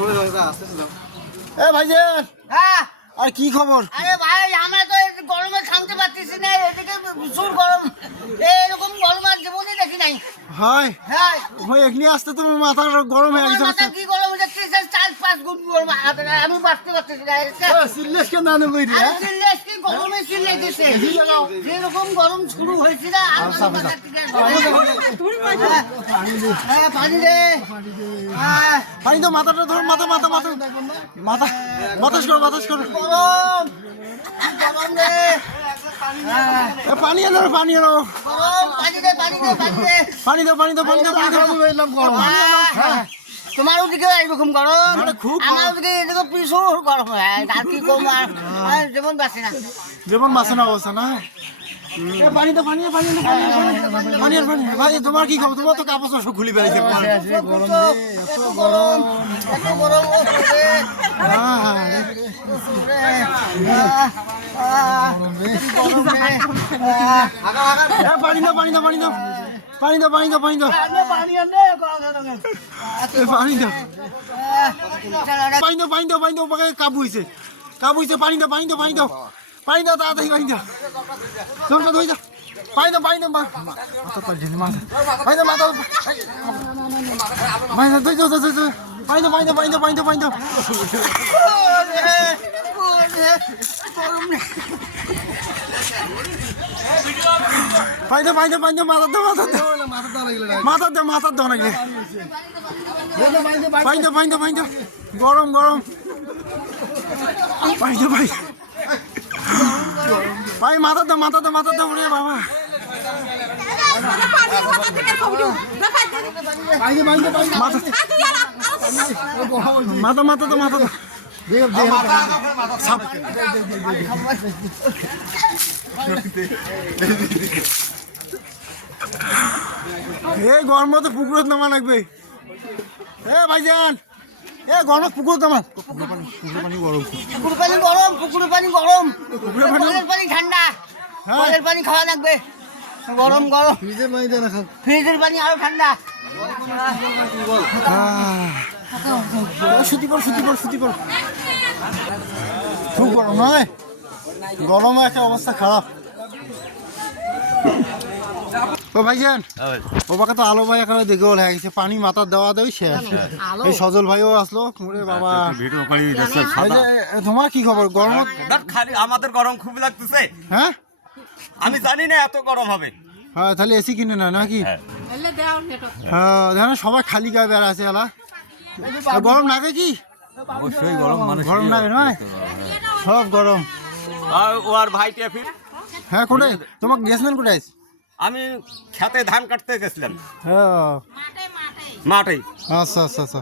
এ ভাইজান, হ্যাঁ আর কি খবর? আরে ভাই আমরা তো গরমে থামতে পারতেছি না, এদিকে প্রচুর গরম। এরকম গরম আর জীবনে দেখি নাই। হয় হ্যাঁ ভাই, এখানে আসতে তোমার মাথা গরম হয়ে আমার গেছে। মাথা কি গরম হয়ে যাচ্ছে, 4-5 গুণ গরম। আমি বাঁচতে পারতেছি না। সিরিয়াস কেন না বই রে? আরে চিল্লাস কি গরমে চিল্লাইতেছে। যেরকম গরম শুরু হয়েছিল আর মাথা থেকে হ্যাঁ পানি দে। হ্যাঁ পানি তো মাথাটা ধর, মাথা মাথা মাথা মাথা বাতাস করো, বাতাস করো। গরম গরম রে। হ্যাঁ এ পানি এনো, পানি এনো, গরম পানি দে পানি দে পানি দে। পানি দাও, পানি দাও, পানি দাও, পানি দাও। হ্যাঁ, তোমার ওদিকে এরকম গরম, খুব আমার ওদিকে এদিকে প্রচুর গরম হয়। আর কি কম আর যেমন বাঁচে না। যেমন মাছের অবস্থা না। এ পানি দাও, পানি দাও, পানি দাও, পানি দাও, পানি আর পানি। ভাই তোমার কি খবর? তোমার তো কাপড় সব খুলি বেড়াইছে। এত গরম এত গরম ও রে। পানি দাও, পানি দাও, পানি দাও, পানি দাও, পানি দাও, পানি দাও, পানি আনে পানি দাও, পানি দাও, পানি দাও, পানি দাও। কাবু হয়েছে, কাবু হয়েছে। পানি দাও, পানি দাও, পানি দাও, পানি দাও, তাড়াতাড়ি পানি দাও। জলটা ধরে দাও, পানি দাও, পানি দাও। মাথা পানি দাও, পানি দাও, মাথা পানি দাও, পানি দাও, পানি দাও, পানি দাও, পানি দাও, পানি দাও, পানি দাও। পানি দাও, পানি দাও, পানি দাও, মাথা দাও, মাথা দাও, মাথা দাও, মাথা দাও নাকি? পানি দাও, পানি দাও, পানি দাও। গরম গরম পানি দাও, পানি ভাই, মাথা দাও, মাথা দাও, মাথা দাও রে বাবা। মাথা মাথা তো মাথা দাও। এই গরম তো পুকুরত নামা লাগবে। এ ভাইজান, এ গরম পুকুরত নামা। পুকুর পানি গরম, পুকুর পানি গরম, পুকুর পানি গরম, কলের পানি ঠান্ডা। কলের পানি খাওয়া লাগবে। গরম গরম ফ্রিজের পানি আরো ঠান্ডা। সুতি কর, সুতি কর, সুতি কর। খুব গরম হয়, গরমে একটা অবস্থা খারাপ। ও ভাইজান, ও বাকা তো আলো ভাই এখানে দেখে বলে গেছে পানি মাথার দেওয়া দেওয়া শেষ। এই সজল ভাইও আসলো। ওরে বাবা, তোমার কি খবর? গরম খালি আমাদের গরম খুব লাগতেছে। হ্যাঁ, আমি জানি না এত গরম হবে। হ্যাঁ তাহলে এসি কিনে না নাকি? হ্যাঁ দেখেন সবাই খালি গায়ে বেড়া আছে। এলা গরম লাগে কি? অবশ্যই গরম, মানুষ গরম লাগে নয়, সব গরম। ও আর ভাই টেফির। হ্যাঁ কোথায় তোমার গেছিলেন? কোথায়? আমি খেতে ধান কাটতে গেছিলাম হ্যাঁ মাঠে। আচ্ছা আচ্ছা আচ্ছা।